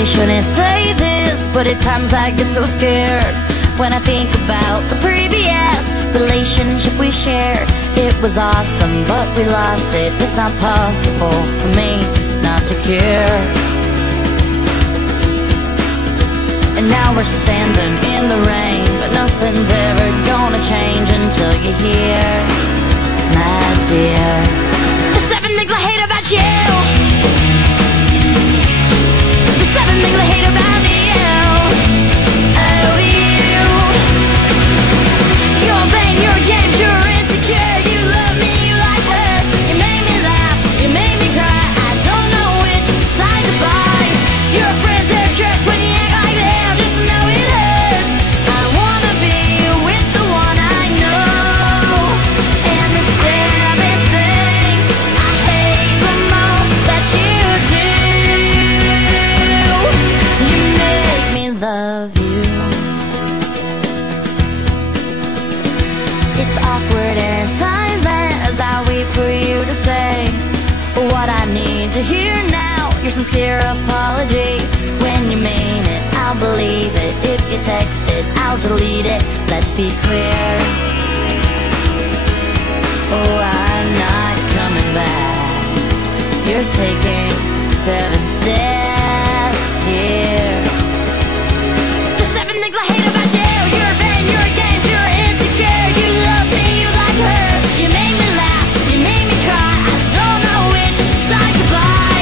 probably shouldn't say this, but at times I get so scared when I think about the previous relationship we shared. It was awesome, but we lost it. It's not possible for me not to care. And now we're standing in the rain, but nothing's ever gonna change until you hear, my dear, the 7 things I hate about you. The 7 things I hate about you. Oh, you. Your pain, your games, you're insecure. You love me, you like her. You made me laugh, you made me cry. I don't know which side to buy. Your friends, they're jerks when you act like them. Just know it hurts. I wanna be with the one I know. And the 7th thing I hate the most that you do, you make me love you. It's awkward and silent as I wait for you to say what I need to hear now. Your sincere apology. When you mean it, I'll believe it. If you text it, I'll delete it. Let's be clear. Oh, I'm not coming back. You're taking 7 steps here. The 7 things I hate about you. Your vain, your games, you're insecure. You love me, you like her. You made me laugh, you made me cry. I don't know which side to buy.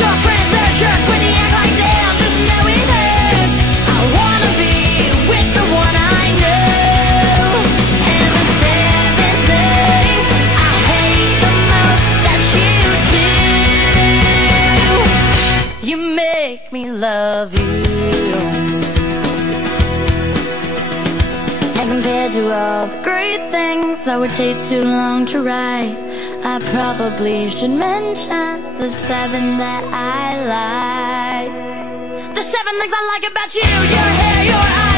Your friends are jerks when you act like them. Just know it hurts. I wanna be with the one I know. And the 7th thing I hate the most that you do, you make me love you. And compared to all the great things that would take too long to write, I probably should mention the 7 that I like. The 7 things I like about you: your hair, your eyes.